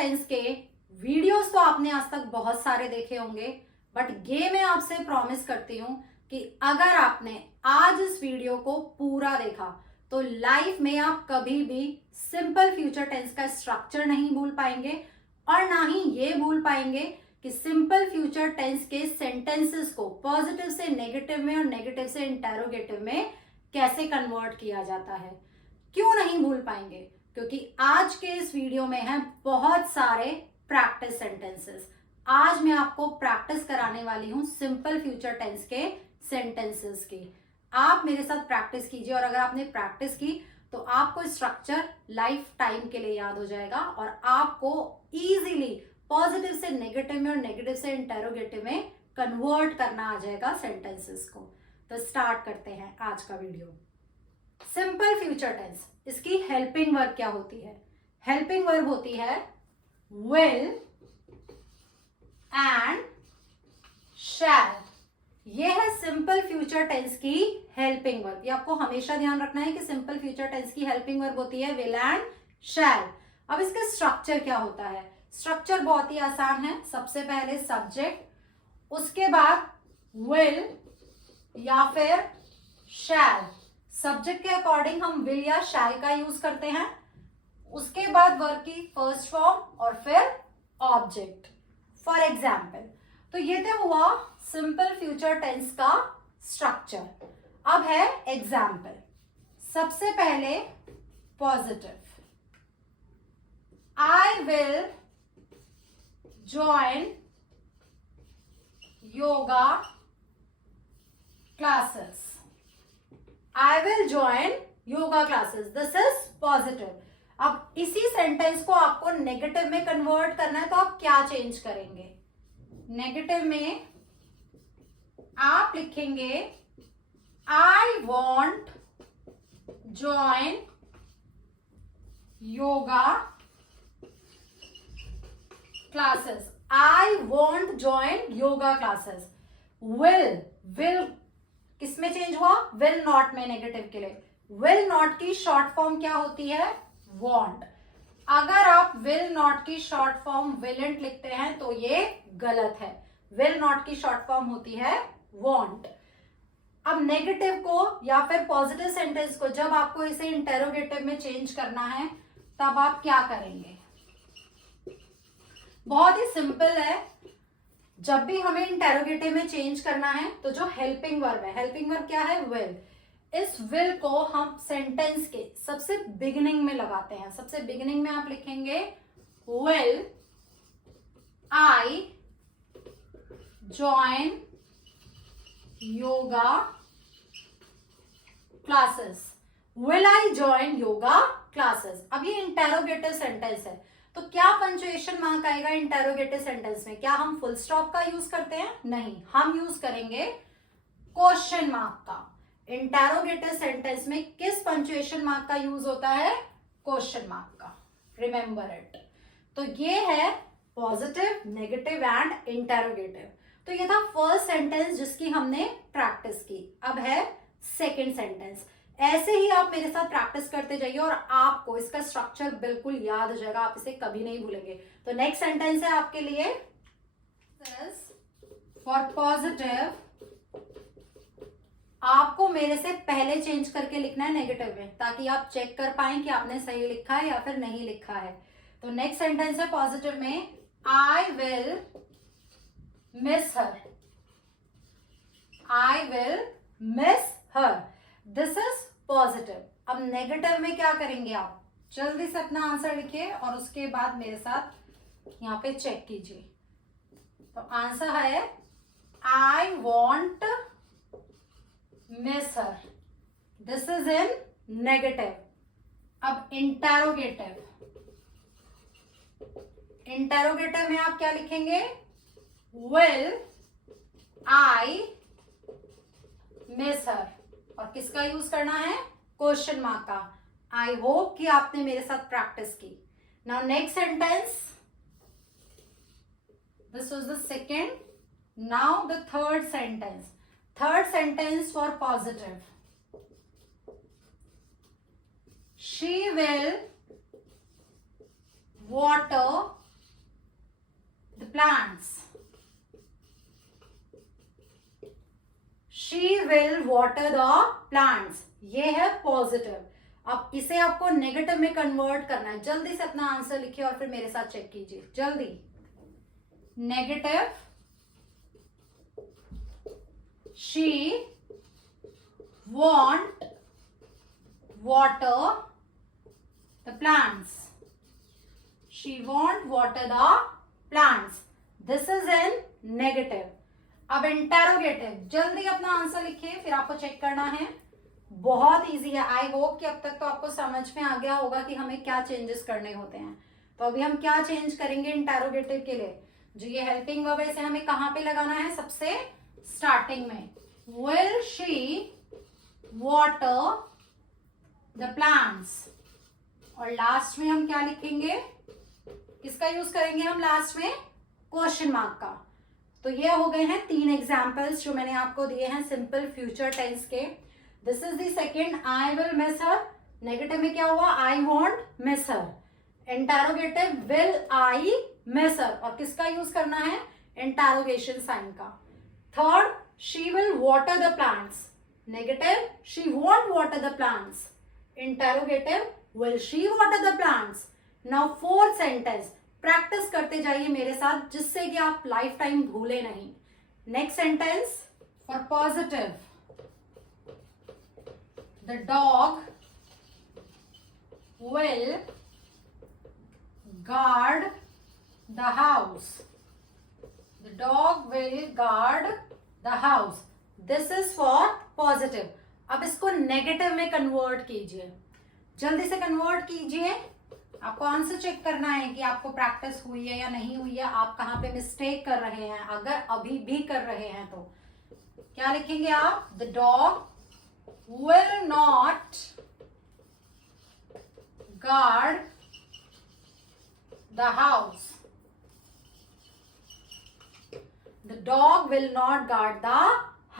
Tense के videos तो आपने आज तक बहुत सारे देखे होंगे, बट ये मैं आपसे प्रॉमिस करती हूं कि अगर आपने आज इस वीडियो को पूरा देखा तो लाइफ में आप कभी भी सिंपल फ्यूचर टेंस का स्ट्रक्चर नहीं भूल पाएंगे और ना ही ये भूल पाएंगे कि सिंपल फ्यूचर टेंस के सेंटेंसेस को पॉजिटिव से नेगेटिव में और नेगेटिव से इंटेरोगेटिव में कैसे कन्वर्ट किया जाता है। क्यों नहीं भूल पाएंगे? क्योंकि आज के इस वीडियो में है बहुत सारे प्रैक्टिस सेंटेंसेस। आज मैं आपको प्रैक्टिस कराने वाली हूं सिंपल फ्यूचर टेंस के सेंटेंसेस की। आप मेरे साथ प्रैक्टिस कीजिए और अगर आपने प्रैक्टिस की तो आपको स्ट्रक्चर लाइफ टाइम के लिए याद हो जाएगा और आपको इजीली पॉजिटिव से नेगेटिव में और नेगेटिव से इंटेरोगेटिव में कन्वर्ट करना आ जाएगा सेंटेंसेस को। तो स्टार्ट करते हैं आज का वीडियो। सिंपल फ्यूचर टेंस, इसकी हेल्पिंग वर्ब क्या होती है? हेल्पिंग वर्ब होती है विल एंड शैल। ये है सिंपल फ्यूचर टेंस की हेल्पिंग वर्ब। ये आपको हमेशा ध्यान रखना है कि सिंपल फ्यूचर टेंस की हेल्पिंग वर्ब होती है विल एंड शैल। अब इसका स्ट्रक्चर क्या होता है? स्ट्रक्चर बहुत ही आसान है। सबसे पहले सब्जेक्ट, उसके बाद विल या फिर शैल। सब्जेक्ट के अकॉर्डिंग हम विल या शैल का यूज करते हैं। उसके बाद वर्ब की फर्स्ट फॉर्म और फिर ऑब्जेक्ट। फॉर एग्जाम्पल, तो ये तो हुआ सिंपल फ्यूचर टेंस का स्ट्रक्चर। अब है एग्जाम्पल। सबसे पहले positive, I will join yoga classes. I will join yoga classes. This is positive. अब इसी सेंटेंस को आपको नेगेटिव में कन्वर्ट करना है तो आप क्या चेंज करेंगे? नेगेटिव में आप लिखेंगे I want join yoga classes. I won't join yoga classes. Will किसमें चेंज हुआ? will not में, नेगेटिव के लिए। will not की शॉर्ट फॉर्म क्या होती है? want. अगर आप will not की शॉर्ट फॉर्म willn't लिखते हैं तो ये गलत है। will not की शॉर्ट फॉर्म होती है want. अब नेगेटिव को या फिर पॉजिटिव सेंटेंस को जब आपको इसे इंटेरोगेटिव में चेंज करना है तब आप क्या करेंगे? बहुत ही सिंपल है। जब भी हमें इंटेरोगेटिव में चेंज करना है तो जो हेल्पिंग वर्ब है, हेल्पिंग वर्ब क्या है? विल। इस विल को हम सेंटेंस के सबसे बिगिनिंग में लगाते हैं। सबसे बिगिनिंग में आप लिखेंगे will I join yoga classes. Will I join yoga classes. अब ये इंटेरोगेटिव सेंटेंस है तो क्या पंक्चुएशन मार्क आएगा इंटेरोगेटिव सेंटेंस में? क्या हम फुल स्टॉप का यूज करते हैं? नहीं, हम यूज करेंगे क्वेश्चन मार्क का। इंटेरोगेटिव सेंटेंस में किस पंक्चुएशन मार्क का यूज होता है? क्वेश्चन मार्क का। Remember it. तो ये है पॉजिटिव, नेगेटिव एंड इंटेरोगेटिव। तो ये था फर्स्ट सेंटेंस जिसकी हमने प्रैक्टिस की। अब है सेकेंड सेंटेंस। ऐसे ही आप मेरे साथ प्रैक्टिस करते जाइए और आपको इसका स्ट्रक्चर बिल्कुल याद हो जाएगा। आप इसे कभी नहीं भूलेंगे। तो नेक्स्ट सेंटेंस है आपके लिए फॉर पॉजिटिव। आपको मेरे से पहले चेंज करके लिखना है नेगेटिव में ताकि आप चेक कर पाए कि आपने सही लिखा है या फिर नहीं लिखा है। तो नेक्स्ट सेंटेंस है पॉजिटिव में I will miss her. I will miss her. This is positive. अब नेगेटिव में क्या करेंगे आप? जल्दी से अपना आंसर लिखिए और उसके बाद मेरे साथ यहाँ पे चेक कीजिए। तो आंसर है I want miss her. This is in negative. अब इंटेरोगेटिव। इंटेरोगेटिव में आप क्या लिखेंगे? Will I miss her. और किसका यूज करना है? क्वेश्चन मार्क का। आई होप कि आपने मेरे साथ प्रैक्टिस की। Now next sentence, this was the second. Now the third sentence. Third sentence for positive. She will water plants. She will water the plants. ये है पॉजिटिव. अब इसे आपको नेगेटिव में कन्वर्ट करना है. जल्दी से अपना आंसर लिखिए और फिर मेरे साथ चेक कीजिए. जल्दी. Negative. She won't water the plants. She won't water the plants. This is in negative. अब इंटेरोगेटिव. जल्दी अपना आंसर लिखिए, फिर आपको चेक करना है. बहुत इजी है. आई होप कि अब तक तो आपको समझ में आ गया होगा कि हमें क्या चेंजेस करने होते हैं. तो अभी हम क्या चेंज करेंगे इंटेरोगेटिव के लिए. जो ये हेल्पिंग वर्ब है इसे हमें कहां पे लगाना है? सबसे स्टार्टिंग में. Will she water the plants? और लास्ट में हम क्या लिखेंगे? किसका यूज करेंगे हम लास्ट में? क्वेश्चन मार्क का. तो ये हो गए हैं 3 एग्जाम्पल्स जो मैंने आपको दिए हैं सिंपल फ्यूचर टेंस के. This is the second. I will miss her. Negative में क्या हुआ? I want miss her. Interrogative will I miss her. और किसका यूज करना है? इंटेरोगेशन साइन का. Third, she will water the plants. Negative, she want water the plants. Interrogative, will she water the plants. Now fourth sentence. Practice करते जाइए मेरे साथ जिससे कि आप लाइफ टाइम भूले नहीं. Next sentence for positive. The dog will guard the house. The dog will guard the house. This is for positive. अब इसको नेगेटिव में कन्वर्ट कीजिए. जल्दी से कन्वर्ट कीजिए. आपको आंसर चेक करना है कि आपको प्रैक्टिस हुई है या नहीं हुई है. आप कहां पे मिस्टेक कर रहे हैं. अगर अभी भी कर रहे हैं तो क्या लिखेंगे आप? The dog will not guard the house. The dog will not guard the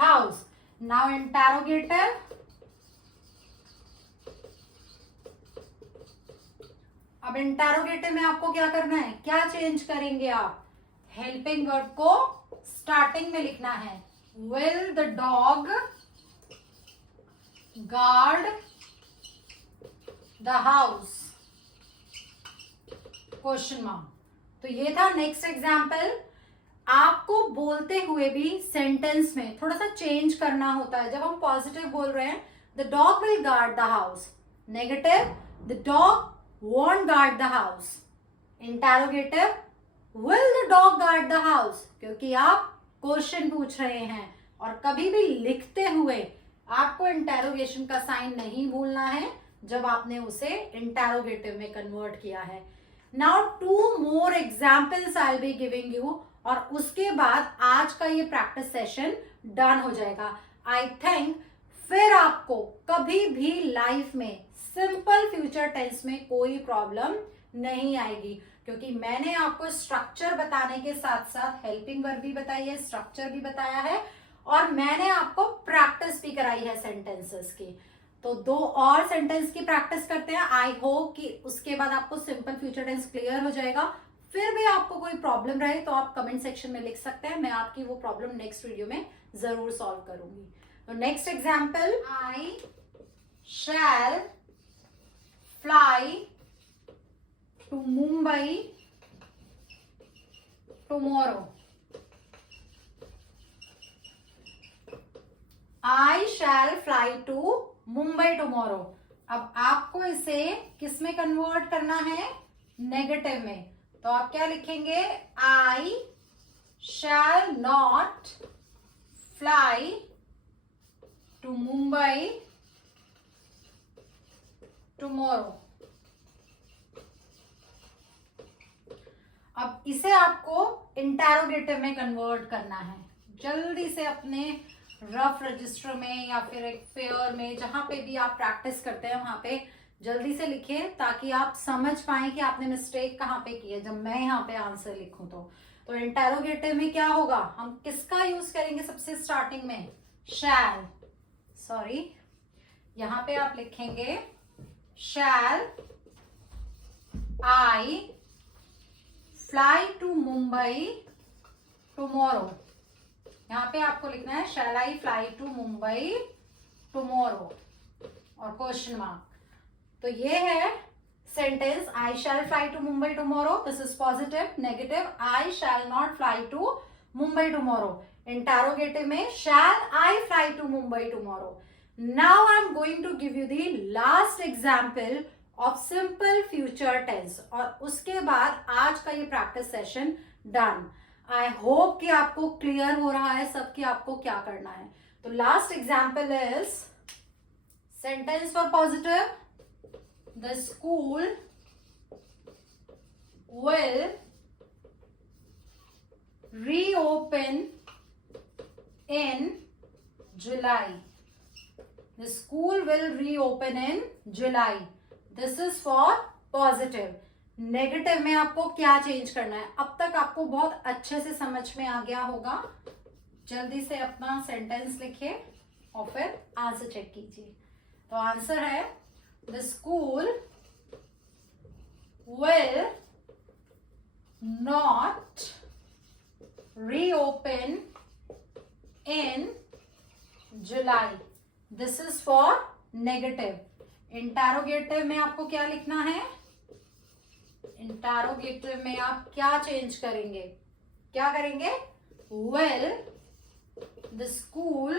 house. Now interrogative. अब इंटेरोगेटिव में आपको क्या करना है? क्या चेंज करेंगे आप? हेल्पिंग वर्ब को स्टार्टिंग में लिखना है. Will the dog guard the house? Question mark. तो ये था नेक्स्ट एग्जाम्पल. आपको बोलते हुए भी सेंटेंस में थोड़ा सा चेंज करना होता है. जब हम पॉजिटिव बोल रहे हैं, the dog will guard the house. Negative, the dog won't guard the house. Interrogative, will the dog guard the house? क्योंकि आप क्वेश्चन पूछ रहे हैं और कभी भी लिखते हुए आपको इंटेरोगेशन का साइन नहीं भूलना है जब आपने उसे इंटेरोगेटिव में कन्वर्ट किया है. Now 2 more examples I'll be giving you और उसके बाद आज का ये प्रैक्टिस सेशन डन हो जाएगा. आई थिंक फिर आपको कभी भी लाइफ में सिंपल फ्यूचर टेंस में कोई प्रॉब्लम नहीं आएगी क्योंकि मैंने आपको स्ट्रक्चर बताने के साथ साथ हेल्पिंग वर्ब भी बताई है, स्ट्रक्चर भी बताया है और मैंने आपको प्रैक्टिस भी कराई है सेंटेंसेस की. तो 2 और सेंटेंस की प्रैक्टिस करते हैं. आई होप कि उसके बाद आपको सिंपल फ्यूचर टेंस क्लियर हो जाएगा. फिर भी आपको कोई प्रॉब्लम रहे तो आप कमेंट सेक्शन में लिख सकते हैं. मैं आपकी वो प्रॉब्लम नेक्स्ट वीडियो में जरूर सॉल्व करूंगी. तो next example. I shall fly to Mumbai tomorrow. I shall fly to Mumbai tomorrow. अब आपको इसे किस में कन्वर्ट करना है? नेगेटिव में. तो आप क्या लिखेंगे? I shall not fly to Mumbai tomorrow. अब इसे आपको इंटेरोगेटिव में कन्वर्ट करना है. जल्दी से अपने रफ रजिस्टर में या फिर एक फेयर में जहां पे भी आप प्रैक्टिस करते हैं वहां पे जल्दी से लिखिए ताकि आप समझ पाए कि आपने मिस्टेक कहां पे की है जब मैं यहाँ पे आंसर लिखूं. तो इंटेरोगेटिव में क्या होगा? हम किसका यूज करेंगे सबसे स्टार्टिंग में? शैल. सॉरी, यहां पे आप लिखेंगे Shall I fly to Mumbai tomorrow, यहाँ पे आपको लिखना है shall I fly to Mumbai tomorrow और क्वेश्चन मार्क। तो ये है sentence, I shall fly to Mumbai tomorrow, this is positive. Negative, I shall not fly to Mumbai tomorrow. Interrogative में shall I fly to Mumbai tomorrow. Now I am going to give you the last example of simple future tense और उसके बाद आज का ये practice session done. I hope कि आपको clear हो रहा है सब कि आपको क्या करना है। तो last example is sentence for positive, the school will reopen in July. The school will reopen in July. This is for positive. Negative में आपको क्या चेंज करना है? अब तक आपको बहुत अच्छे से समझ में आ गया होगा। जल्दी से अपना सेंटेंस लिखिए और फिर आंसर चेक कीजिए। तो आंसर है the school will not reopen in July. This is for negative. Interrogative में आपको क्या लिखना है? Interrogative में आप क्या चेंज करेंगे? क्या करेंगे? Will the school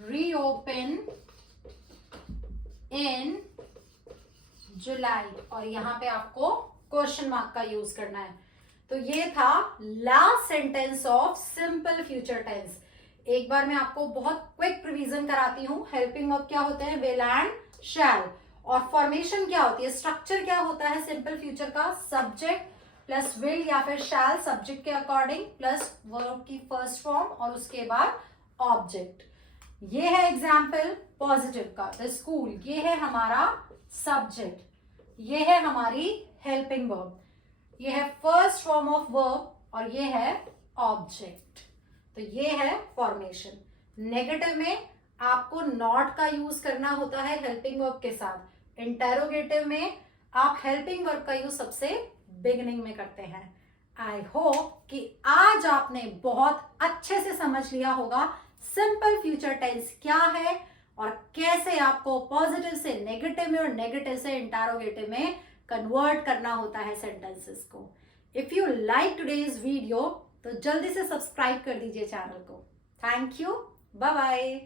reopen in July? और यहाँ पे आपको क्वेश्चन मार्क का यूज करना है। तो ये था last sentence of simple future tense. एक बार मैं आपको बहुत क्विक रिवीजन कराती हूँ। हेल्पिंग वर्ब क्या होते हैं? Will and shall. और फॉर्मेशन क्या होती है? स्ट्रक्चर क्या होता है सिंपल फ्यूचर का? सब्जेक्ट प्लस विल या फिर शैल सब्जेक्ट के अकॉर्डिंग प्लस वर्ब की फर्स्ट फॉर्म और उसके बाद ऑब्जेक्ट। ये है एग्जाम्पल पॉजिटिव का, द स्कूल। ये है हमारा सब्जेक्ट, ये है हमारी हेल्पिंग वर्ब, ये है फर्स्ट फॉर्म ऑफ वर्ब और ये है ऑब्जेक्ट। तो ये है फॉर्मेशन। नेगेटिव में आपको नॉट का यूज करना होता है हेल्पिंग वर्ब के साथ। इंटेरोगेटिव में आप हेल्पिंग वर्ब का यूज सबसे बिगिनिंग में करते हैं। आई होप कि आज आपने बहुत अच्छे से समझ लिया होगा सिंपल फ्यूचर टेंस क्या है और कैसे आपको पॉजिटिव से नेगेटिव में और नेगेटिव से इंटेरोगेटिव में कन्वर्ट करना होता है सेंटेंसेस को। If you like today's video तो जल्दी से सब्सक्राइब कर दीजिए चैनल को। Thank you, bye bye.